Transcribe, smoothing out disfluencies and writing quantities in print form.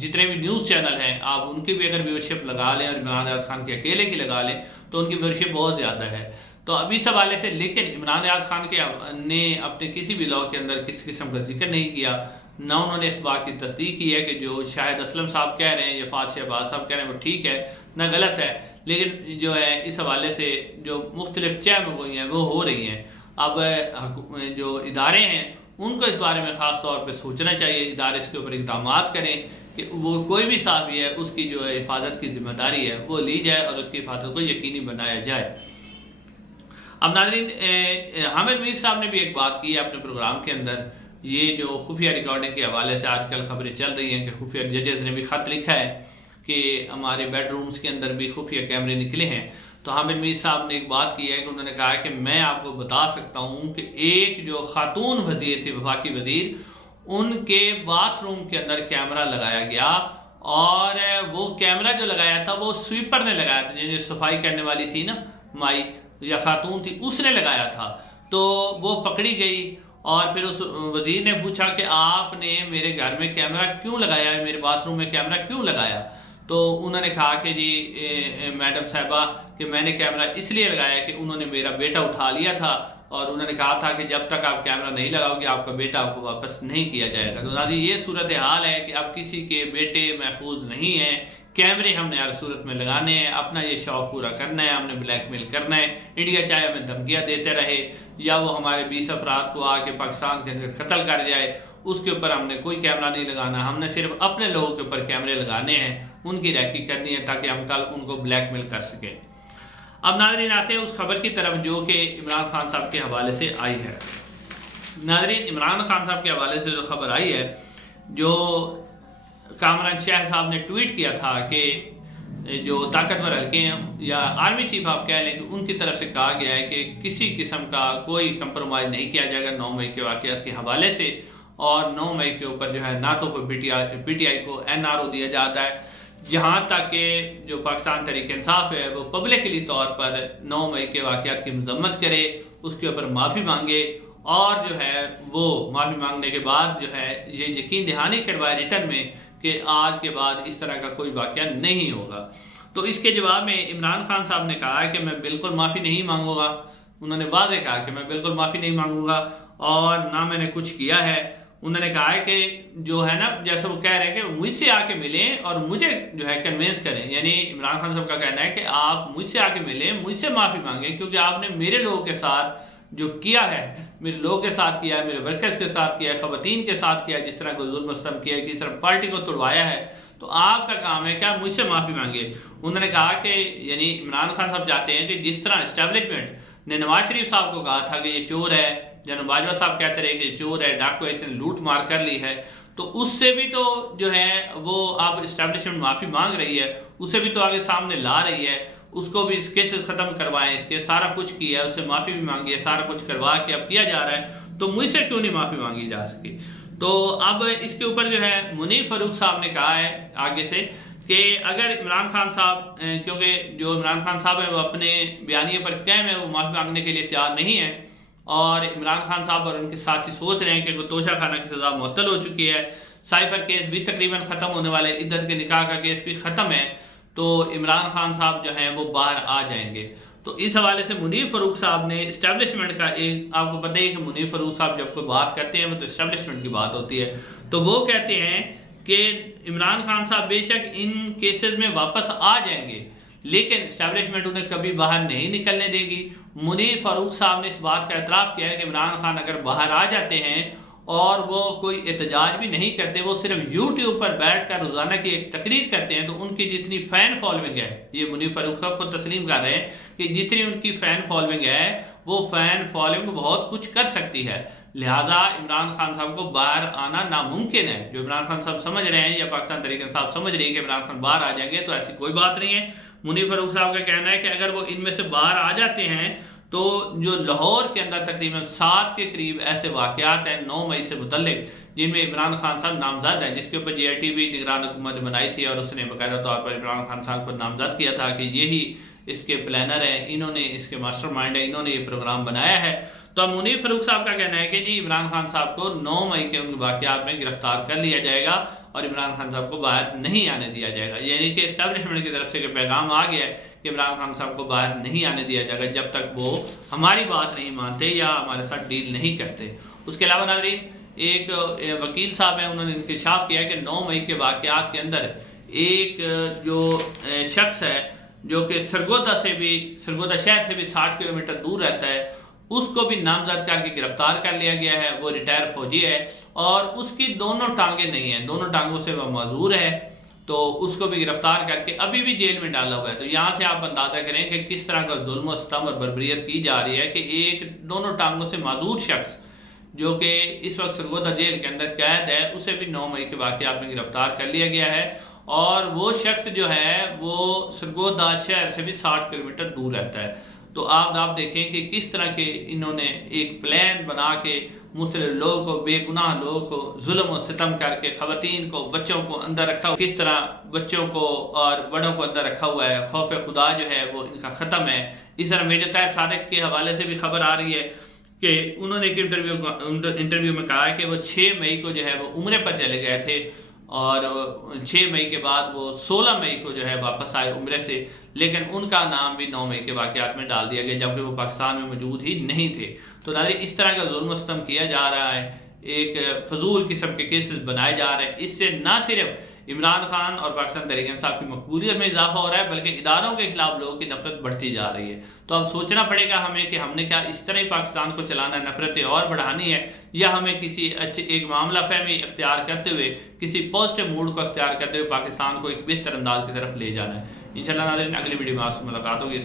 جتنے بھی news channel ہیں آپ ان کی بھی اگر ویورشپ لگا لیں اور عمران ریاض خان کے اکیلے کی لگا لیں تو ان کی ویورشپ بہت زیادہ ہے. تو اب اس حوالے سے لیکن عمران ریاض خان نے اپنے کسی بھی بلاگ کے اندر کسی قسم کا ذکر نہیں کیا، نہ انہوں نے اس بات کی تصدیق کی ہے کہ جو شاہد اسلم صاحب کہہ رہے ہیں یا فہد شہباز صاحب کہہ رہے ہیں وہ ٹھیک ہے نہ غلط ہے. لیکن جو ہے اس حوالے سے جو مختلف چہم گوئی ہیں وہ ہو رہی ہیں. اب جو ادارے ہیں ان کو اس بارے میں خاص طور پہ سوچنا چاہیے، ادارے اس کے اوپر اقدامات کریں کہ وہ کوئی بھی صحافی ہے اس کی جو ہے حفاظت کی ذمہ داری ہے وہ لی جائے اور اس کی حفاظت کو یقینی بنایا جائے. اب ناظرین حامد میر صاحب نے بھی ایک بات کی ہے اپنے پروگرام کے اندر، یہ جو خفیہ ریکارڈنگ کے حوالے سے آج کل خبریں چل رہی ہیں کہ خفیہ ججز نے بھی خط لکھا ہے کہ ہمارے بیڈ رومز کے اندر بھی خفیہ کیمرے نکلے ہیں. تو حامد میر صاحب نے ایک بات کی ہے کہ انہوں نے کہا کہ میں آپ کو بتا سکتا ہوں کہ ایک جو خاتون وزیر تھی وفاقی وزیر، ان کے باتھ روم کے اندر کیمرہ لگایا گیا اور وہ کیمرہ جو لگایا تھا وہ سویپر نے لگایا تھا، جو صفائی کرنے والی تھی نا مائی یا خاتون تھی اس نے لگایا تھا. تو وہ پکڑی گئی اور پھر اس وزیر نے پوچھا کہ آپ نے میرے گھر میں کیمرہ کیوں لگایا ہے، میرے باتھ روم میں کیمرہ کیوں لگایا؟ تو انہوں نے کہا کہ جی میڈم صاحبہ کہ میں نے کیمرہ اس لیے لگایا کہ انہوں نے میرا بیٹا اٹھا لیا تھا اور انہوں نے کہا تھا کہ جب تک آپ کیمرہ نہیں لگاؤ گے آپ کا بیٹا آپ کو واپس نہیں کیا جائے گا. تو ناظرین یہ صورتحال ہے کہ اب کسی کے بیٹے محفوظ نہیں ہیں، کیمرے ہم نے ہر صورت میں لگانے ہیں، اپنا یہ شوق پورا کرنا ہے، ہم نے بلیک میل کرنا ہے. انڈیا چاہے ہمیں دھمکیاں دیتے رہے یا وہ ہمارے 20 افراد کو آ کے پاکستان کے اندر قتل کر جائے، اس کے اوپر ہم نے کوئی کیمرہ نہیں لگانا، ہم نے صرف اپنے لوگوں کے اوپر کیمرے لگانے ہیں، ان کی ریکی کرنی ہے تاکہ ہم کل ان کو بلیک میل کر سکیں. اب ناظرین آتے ہیں اس خبر کی طرف جو کہ عمران خان صاحب کے حوالے سے آئی ہے. ناظرین عمران خان صاحب کے حوالے سے جو خبر آئی ہے، جو کامران شاہ صاحب نے ٹویٹ کیا تھا کہ جو طاقتور حلقے ہیں یا آرمی چیف آپ کہہ لیں کہ ان کی طرف سے کہا گیا ہے کہ کسی قسم کا کوئی کمپرومائز نہیں کیا جائے گا 9 مئی کے واقعات کے حوالے سے، اور 9 مئی کے اوپر جو ہے نہ تو کوئی پی ٹی آئی کو NRO دیا جاتا ہے، جہاں تک کہ جو پاکستان تحریک انصاف ہے وہ پبلکلی طور پر 9 مئی کے واقعات کی مذمت کرے، اس کے اوپر معافی مانگے اور جو ہے وہ معافی مانگنے کے بعد جو ہے یہ یقین دہانی کروائے ریٹن میں کہ آج کے بعد اس طرح کا کوئی واقعہ نہیں ہوگا. تو اس کے جواب میں عمران خان صاحب نے کہا ہے کہ میں بالکل معافی نہیں مانگوں گا. انہوں نے واضح کہا کہ میں بالکل معافی نہیں مانگوں گا اور نہ میں نے کچھ کیا ہے. انہوں نے کہا ہے کہ جو ہے نا جیسے وہ کہہ رہے ہیں کہ مجھ سے آ کے ملیں اور مجھے جو ہے کنوینس کریں، یعنی عمران خان صاحب کا کہنا ہے کہ آپ مجھ سے آ کے ملیں، مجھ سے معافی مانگیں کیونکہ آپ نے میرے لوگوں کے ساتھ جو کیا ہے، میرے لوگوں کے ساتھ کیا ہے، میرے ورکرز کے ساتھ کیا ہے، خواتین کے ساتھ کیا ہے، جس طرح کو ظلم و ستم کیا ہے، کس طرح پارٹی کو توڑوایا ہے، تو آپ کا کام ہے کہ آپ مجھ سے معافی مانگے. انہوں نے کہا کہ یعنی عمران خان صاحب چاہتے ہیں کہ جس طرح اسٹیبلشمنٹ نے نواز شریف صاحب کو کہا تھا کہ یہ چور ہے، جناب باجوہ صاحب کہتے رہے کہ یہ چور ہے، ڈاکو ہے، اس نے لوٹ مار کر لی ہے، تو اس سے بھی تو جو ہے وہ اب اسٹیبلشمنٹ معافی مانگ رہی ہے، اسے بھی تو آگے سامنے لا رہی ہے، اس کو بھی اس کیسز ختم کروائیں، اس کے سارا کچھ کیا ہے، اس سے معافی بھی مانگی ہے، سارا کچھ کروا کے اب کیا جا رہا ہے، تو مجھ سے کیوں نہیں معافی مانگی جا سکی. تو اب اس کے اوپر جو ہے منیر فاروق صاحب نے کہا ہے آگے سے کہ اگر عمران خان صاحب کیونکہ جو عمران خان صاحب ہیں وہ اپنے بیانیے پر قائم ہے، وہ معافی مانگنے کے لیے تیار نہیں ہے، اور عمران خان صاحب اور ان کے ساتھی سوچ رہے ہیں کہ توشہ خانہ کی سزا معطل ہو چکی ہے، سائفر کیس بھی تقریباً ختم ہونے والے، عدت کے نکاح کا کیس بھی ختم ہے، تو عمران خان صاحب جو ہیں وہ باہر آ جائیں گے. تو اس حوالے سے منیر فاروق صاحب نے اسٹیبلشمنٹ کا ایک آپ کو پتہ ہے کہ منیر فاروق صاحب جب کوئی بات کرتے ہیں وہ تو اسٹیبلشمنٹ کی بات ہوتی ہے، تو وہ کہتے ہیں کہ عمران خان صاحب بے شک ان کیسز میں واپس آ جائیں گے لیکن اسٹیبلشمنٹ انہیں کبھی باہر نہیں نکلنے دے گی. منیر فاروق صاحب نے اس بات کا اعتراف کیا ہے کہ عمران خان اگر باہر آ جاتے ہیں اور وہ کوئی احتجاج بھی نہیں کرتے، وہ صرف یوٹیوب پر بیٹھ کر روزانہ کی ایک تقریر کرتے ہیں، تو ان کی جتنی فین فالوئنگ ہے، یہ منیر فاروق صاحب خود تسلیم کر رہے ہیں کہ جتنی ان کی فین فالوئنگ ہے وہ فین فالوئنگ بہت کچھ کر سکتی ہے، لہٰذا عمران خان صاحب کو باہر آنا ناممکن ہے. جو عمران خان صاحب سمجھ رہے ہیں یا پاکستان تحریک انصاف سمجھ رہی ہے کہ عمران خان باہر آ جائیں گے، تو ایسی کوئی بات نہیں ہے. منیر فاروق صاحب کا کہنا ہے کہ اگر وہ ان میں سے باہر آ جاتے ہیں تو جو لاہور کے اندر تقریباً 7 کے قریب ایسے واقعات ہیں 9 مئی سے متعلق جن میں عمران خان صاحب نامزد ہیں، جس کے اوپر JITV نگران حکومت بنائی تھی اور اس نے باقاعدہ طور پر عمران خان صاحب کو نامزد کیا تھا کہ یہی اس کے پلانر ہیں، انہوں نے اس کے ماسٹر مائنڈ ہیں، انہوں نے یہ پروگرام بنایا ہے. تو اب منیر فاروق صاحب کا کہنا ہے کہ جی عمران خان صاحب کو 9 مئی کے ان واقعات میں گرفتار کر لیا جائے گا اور عمران خان صاحب کو باہر نہیں آنے دیا جائے گا، یعنی کہ اسٹیبلشمنٹ کی طرف سے پیغام آ گیا ہے کہ عمران خان صاحب کو باہر نہیں آنے دیا جائے گا جب تک وہ ہماری بات نہیں مانتے یا ہمارے ساتھ ڈیل نہیں کرتے۔ اس کے علاوہ ناظرین، ایک وکیل صاحب ہیں، انہوں نے انکشاف کیا کہ 9 مئی کے واقعات کے اندر ایک جو شخص ہے جو کہ سرگودا شہر سے بھی 60 کلومیٹر دور رہتا ہے، اس کو بھی نامزد کر کے گرفتار کر لیا گیا ہے۔ وہ ریٹائر فوجی ہے اور اس کی دونوں ٹانگیں نہیں ہیں، دونوں ٹانگوں سے وہ معذور ہے، تو اس کو بھی گرفتار کر کے ابھی بھی جیل میں ڈالا ہوا ہے۔ تو یہاں سے آپ اندازہ کریں کہ کس طرح کا ظلم و ستم اور بربریت کی جا رہی ہے کہ ایک دونوں ٹانگوں سے معذور شخص جو کہ اس وقت سرگودا جیل کے اندر قید ہے، اسے بھی 9 مئی کے واقعات میں گرفتار کر لیا گیا ہے، اور وہ شخص جو ہے وہ سرگودا شہر سے بھی 60 کلومیٹر دور رہتا ہے۔ تو آپ دیکھیں کہ کس طرح کے انہوں نے ایک پلان بنا کے مختلف لوگوں کو، بے گناہ لوگوں کو ظلم و ستم کر کے، خواتین کو، بچوں کو اندر رکھا، کس طرح بچوں کو اور بڑوں کو اندر رکھا ہوا ہے۔ خوف خدا جو ہے وہ ان کا ختم ہے۔ اس طرح میجر طاہر صادق کے حوالے سے بھی خبر آ رہی ہے کہ انہوں نے ایک انٹرویو میں کہا ہے کہ وہ 6 مئی کو جو ہے وہ عمرے پر چلے گئے تھے، اور 6 مئی کے بعد وہ 16 مئی کو جو ہے واپس آئے عمرے سے، لیکن ان کا نام بھی 9 مئی کے واقعات میں ڈال دیا گیا جبکہ وہ پاکستان میں موجود ہی نہیں تھے۔ تو ناظرین، اس طرح کا ظلم و ستم کیا جا رہا ہے، ایک فضول قسم کے کیسز بنائے جا رہے ہیں۔ اس سے نہ صرف عمران خان اور پاکستان تحریک انصاف کی مقبولیت میں اضافہ ہو رہا ہے بلکہ اداروں کے خلاف لوگوں کی نفرت بڑھتی جا رہی ہے۔ تو اب سوچنا پڑے گا ہمیں کہ ہم نے کیا اس طرح ہی پاکستان کو چلانا ہے، نفرتیں اور بڑھانی ہے، یا ہمیں کسی ایک معاملہ فہمی اختیار کرتے ہوئے، کسی پازیٹیو موڈ کو اختیار کرتے ہوئے پاکستان کو ایک بہتر انداز کی طرف لے جانا ہے۔ انشاءاللہ ناظرین، اگلی ویڈیو میں آپ سے ملاقات ہوگی۔